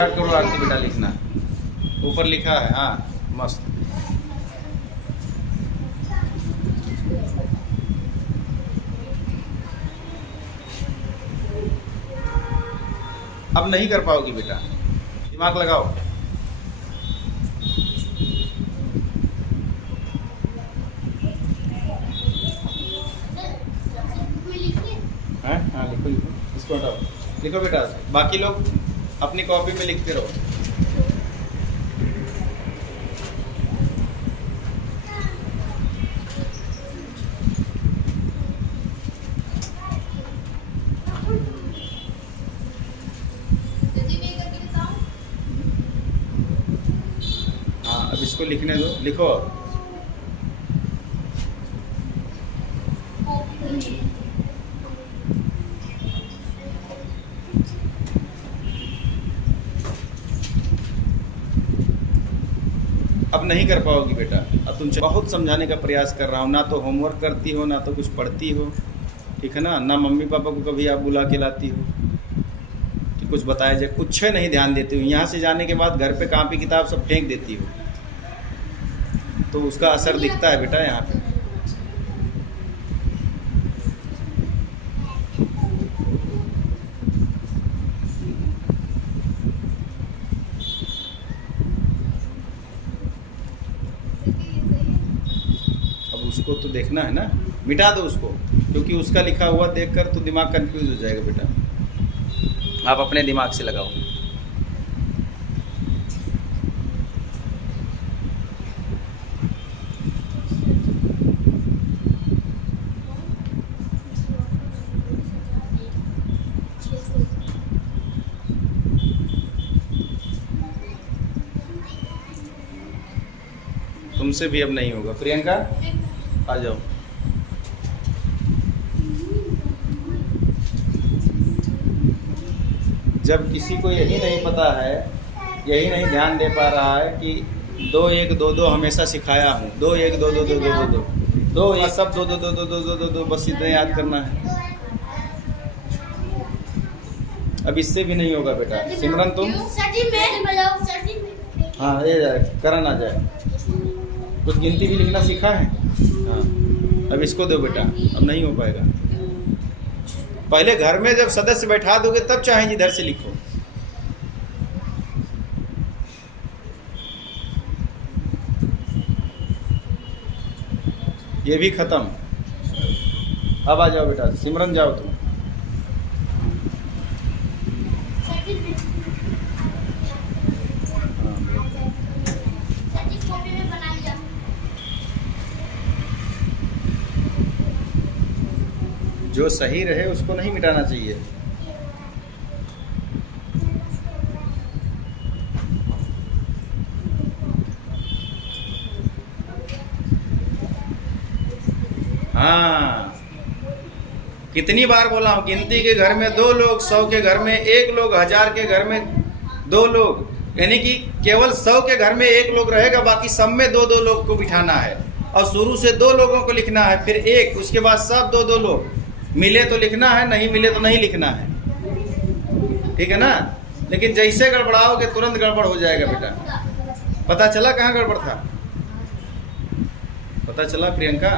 करो आरती बेटा लिखना ऊपर लिखा है। हाँ मस्त। अब नहीं कर पाओगी बेटा, दिमाग लगाओ। हाँ लिखो लिखो, इसको हटाओ। लिखो बेटा, बाकी लोग अपनी कॉपी में लिखते रहो। हाँ अब इसको लिखने दो, लिखो। अब नहीं कर पाओगी बेटा। अब तुम बहुत समझाने का प्रयास कर रहा हूँ, ना तो होमवर्क करती हो, ना तो कुछ पढ़ती हो, ठीक है ना। ना मम्मी पापा को कभी आप बुला के लाती हो कि कुछ बताया जाए, कुछ नहीं ध्यान देती हो। यहाँ से जाने के बाद घर पे कॉपी किताब सब फेंक देती हो, तो उसका असर दिखता है बेटा यहाँ पे। उसको तो देखना है ना, मिटा दो उसको, क्योंकि उसका लिखा हुआ देखकर तो दिमाग कंफ्यूज हो जाएगा बेटा। आप अपने दिमाग से लगाओ। तुमसे भी अब नहीं होगा प्रियंका, आ जाओ। जब किसी को यही नहीं पता है, यही नहीं ध्यान दे पा रहा है कि 2 1 2 2 हमेशा सिखाया हूँ, 2 1 2 2 2 2 2 2 ये सब 2 2 2 2 2 2 2 2 बस इतना याद करना है। अब इससे भी नहीं होगा बेटा। सिमरन तुम, हाँ ये जाए, करण आ जाए। कुछ गिनती भी लिखना सीखा है? हाँ अब इसको दो बेटा, अब नहीं हो पाएगा। पहले घर में जब सदस्य बैठा दोगे तब चाहे जिधर से लिखो। ये भी खत्म। अब आ जाओ बेटा, सिमरन जाओ तुम। जो सही रहे उसको नहीं मिटाना चाहिए। हाँ कितनी बार बोला हूँ, गिनती के घर में 2 लोग, 100 के घर में 1 लोग, 1000 के घर में 2 लोग, यानी कि केवल 100 के घर में 1 लोग रहेगा, बाकी सब में 2 लोग को बिठाना है। और शुरू से 2 लोगों को लिखना है, फिर 1, उसके बाद सब 2 लोग। मिले तो लिखना है, नहीं मिले तो नहीं लिखना है, ठीक है ना। लेकिन जैसे गड़बड़ाओगे तुरंत गड़बड़ हो जाएगा बेटा। पता चला कहाँ गड़बड़ था? पता चला प्रियंका?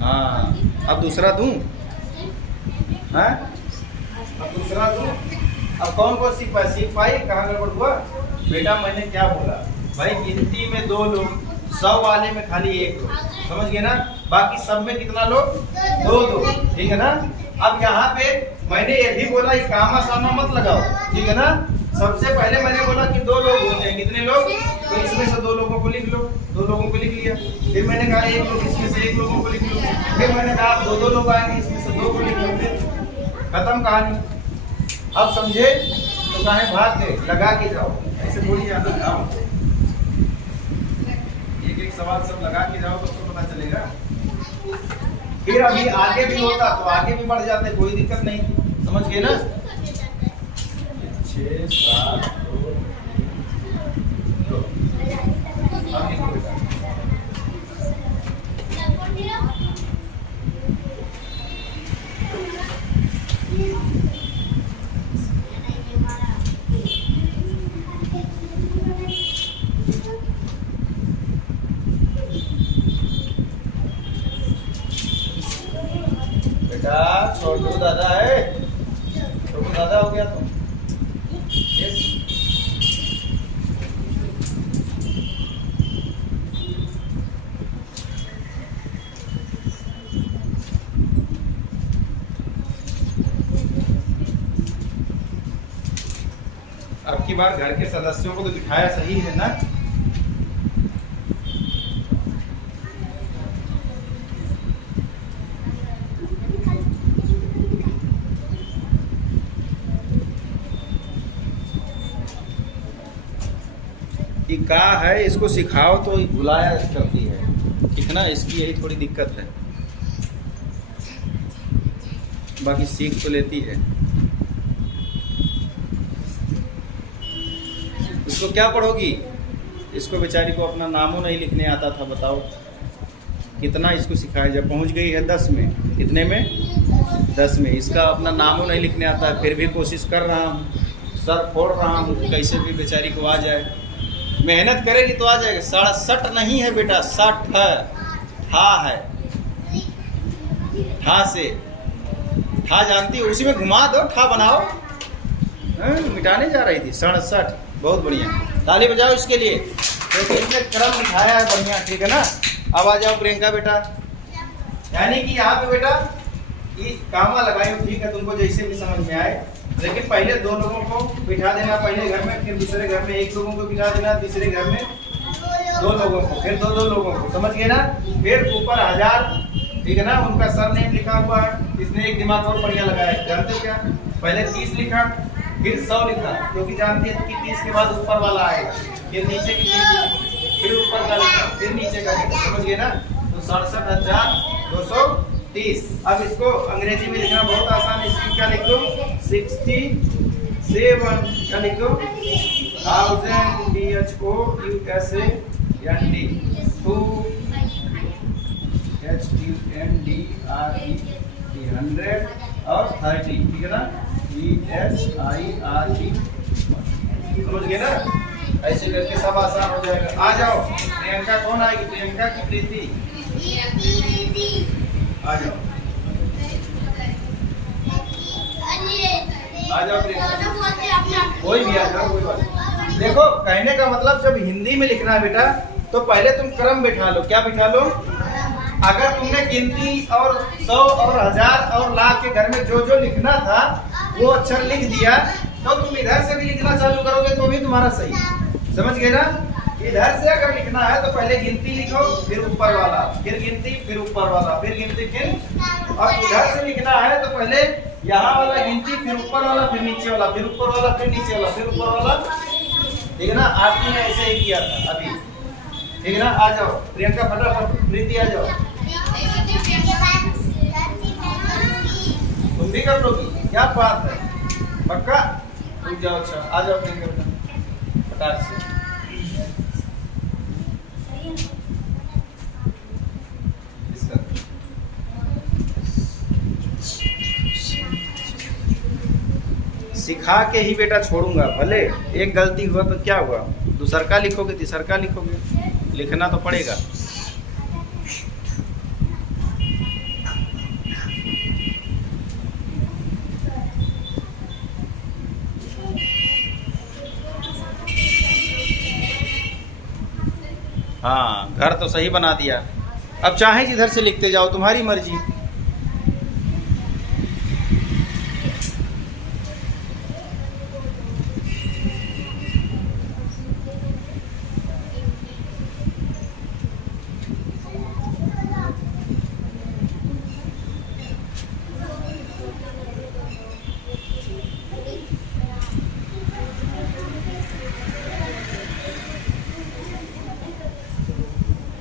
हाँ अब दूसरा दूं? हाँ अब दूसरा दूं? अब कौन कौन सी पाई कहाँ गड़बड़ हुआ बेटा? मैंने क्या बोला भाई, गिनती में 2 लोग, 100 वाले में खाली 1 लोग, समझ गए ना। बाकी सब में कितना लोग? 2, ठीक है ना। अब यहाँ पे मैंने ये भी बोला कि कामा सामा मत लगाओ, ठीक है ना। सबसे पहले मैंने बोला कि 2 लोग होते हैं, कितने लोग? तो इसमें से 2 लोगों को लिख लो, 2 लोगों को लिख लिया। फिर मैंने कहा 1 लोग, इसमें से 1 लोगों को लिख लो। फिर मैंने कहा 2 लोग आएंगे, इसमें से 2 को लिख लो। खत्म कहानी। अब समझे तो कहें भाग गए, लगा के जाओ। ऐसे बोलिए आप, एक सवाल सब लगा के जाओ तो पता चलेगा। फिर अभी आगे भी होता तो आगे भी बढ़ जाते, कोई दिक्कत नहीं थी, समझ गए ना। 6 7 2 अब लिखो बेटा। अब की बार घर के सदस्यों को तो दिखाया सही है ना। कि का है, इसको सिखाओ तो भुलाया करती है, ठीक ना। इसकी यही थोड़ी दिक्कत है, बाकी सीख तो लेती है। इसको क्या पढ़ोगी? इसको बेचारी को अपना नामों नहीं लिखने आता था, बताओ कितना इसको सिखाया। जब पहुंच गई है 10 में, कितने में? 10 में। इसका अपना नामों नहीं लिखने आता, फिर भी कोशिश कर रहा हूँ, सर फोड़ रहा हूँ कि कैसे भी बेचारी को आ जाए। मेहनत करेगी तो आ जाएगा। 67 नहीं है बेटा, 60 है। ठा है, ठा से, ठा जानती हो, उसी में घुमा दो, ठा बनाओ। मिटाने जा रही थी 67। बहुत बढ़िया, ताली बजाओ इसके लिए, क्योंकि इसने क्रम दिखाया है बढ़िया, ठीक है ना। अब आ जाओ प्रियंका बेटा, यानी कि यहाँ पे बेटा ये कामा लगाई हो, ठीक है, तुमको जैसे भी समझ में आए। लेकिन पहले 2 लोगों को बिठा देना, पहले घर में, फिर दूसरे घर में 1 लोगों को बिठा देना, तीसरे घर में 2 लोगों को, फिर 2 लोगों को, समझ गए ना। फिर ऊपर 1000, ठीक है ना, उनका सर नेम लिखा हुआ है। इसने एक दिमाग और बढ़िया लगाया, जानते क्या? पहले 30 लिखा, फिर 100 लिखा, क्योंकि जानती है कि 30 के बाद ऊपर वाला आएगा, फिर नीचे की 30, फिर ऊपर का लिखा, फिर नीचे का लिखा, समझ गए ना। तो 67,230। अब इसको अंग्रेजी में लिखना बहुत आसान है। इसकी क्या लिख दो? 67 क्या लिख दो? 1000 100 और 30, ठीक है ना। EHIRT, समझ गए ना। ऐसे करके सब आसान हो जाएगा। आ जाओ प्रियंका, कौन आएगी? प्रियंका की प्रीति, आ जाओ, आ जाओ प्रियंका, कोई भी आ जाओ, कोई बात नहीं। देखो कहने का मतलब, जब हिंदी में लिखना है बेटा, तो पहले तुम क्रम बिठा लो। क्या बिठा लो? अगर तुमने गिनती और 100 और 1000 और लाख के घर में जो जो लिखना था वो अक्षर लिख दिया, तो तुम इधर से भी लिखना चालू करोगे तो भी तुम्हारा सही, समझ गए ना। इधर से अगर लिखना है तो पहले गिनती लिखो, फिर ऊपर वाला, फिर गिनती, फिर ऊपर वाला, फिर गिनती, फिर। और इधर से लिखना है तो पहले यहाँ वाला गिनती, फिर ऊपर वाला, फिर नीचे वाला, फिर ऊपर वाला, फिर नीचे वाला, फिर ऊपर वाला, ठीक है ना। आरती ने ऐसे ही किया था अभी, ठीक है ना। आ जाओ प्रियंका, फटाफट, प्रीति आ जाओ, तुम भी कर लोगी, क्या बात है, पक्का? रुक जाओ, अच्छा आ जाओ प्रियंका, फटाक से। सिखा के ही बेटा छोड़ूंगा, भले एक गलती हुआ तो क्या हुआ, दूसर का लिखोगे, तीसर का लिखोगे, लिखना तो पड़ेगा। हाँ, घर तो सही बना दिया। अब चाहे जिधर से लिखते जाओ, तुम्हारी मर्जी।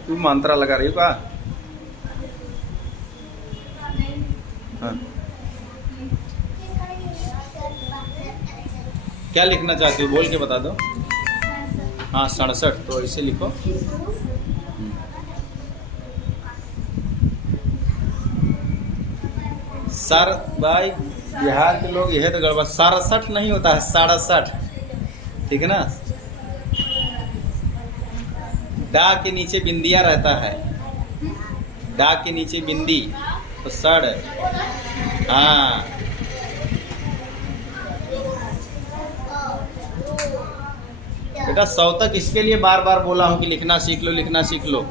तू मंत्रा लगा रही हो का? हाँ। क्या लिखना चाहती हो, बोल के बता दो। हाँ 67, तो ऐसे लिखो। सर भाई, बिहार के लोग यह तो गड़बड़, 67 नहीं होता है, 67, ठीक है ना। डा के नीचे बिंदिया रहता है, डा के नीचे बिंदी, तो सड़। हाँ, बेटा 100 तक इसके लिए बार बार बोला हूँ कि लिखना सीख लो, लिखना सीख लो।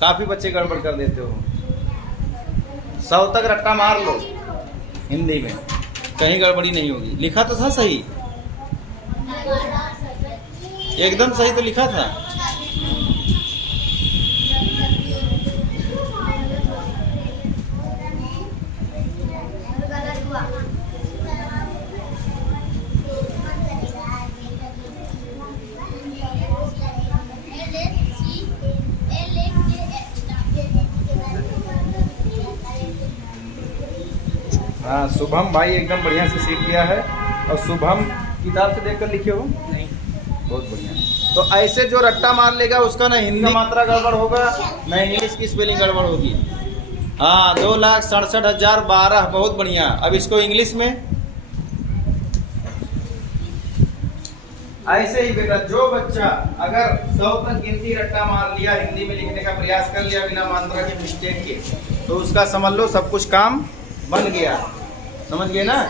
काफी बच्चे गड़बड़ कर देते हो। 100 तक रट्टा मार लो हिंदी में, कहीं गड़बड़ी नहीं होगी। लिखा तो था सही, एकदम सही तो लिखा था। हाँ, शुभम भाई एकदम बढ़िया से सीख गया है। और शुभम किताब से देखकर लिखे हो? नहीं। बहुत बढ़िया। तो ऐसे जो रट्टा मार लेगा उसका ना हिंदी का मात्रा गड़बड़ होगा, ना इंग्लिश की स्पेलिंग गड़बड़ होगी। हाँ, 2,67,012, बहुत बढ़िया। अब इसको इंग्लिश में ऐसे ही बेटा, जो बच्चा अगर 100 तक गिनती रट्टा मार लिया, हिंदी में लिखने का प्रयास कर लिया बिना मात्रा के मिस्टेक के, तो उसका समझ लो सब कुछ काम बन गया। समझ गए ना?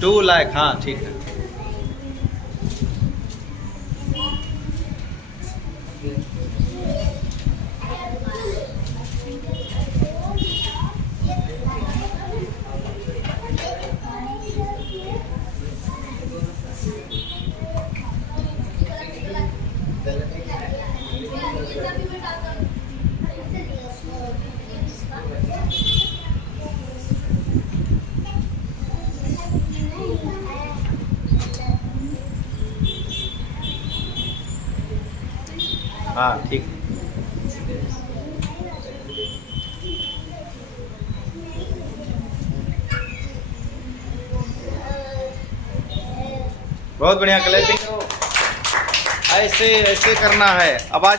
2 लाख। हाँ ठीक है। हाँ ठीक। बहुत बढ़िया, क्लैपिंग करो। ऐसे ऐसे करना है। अब आज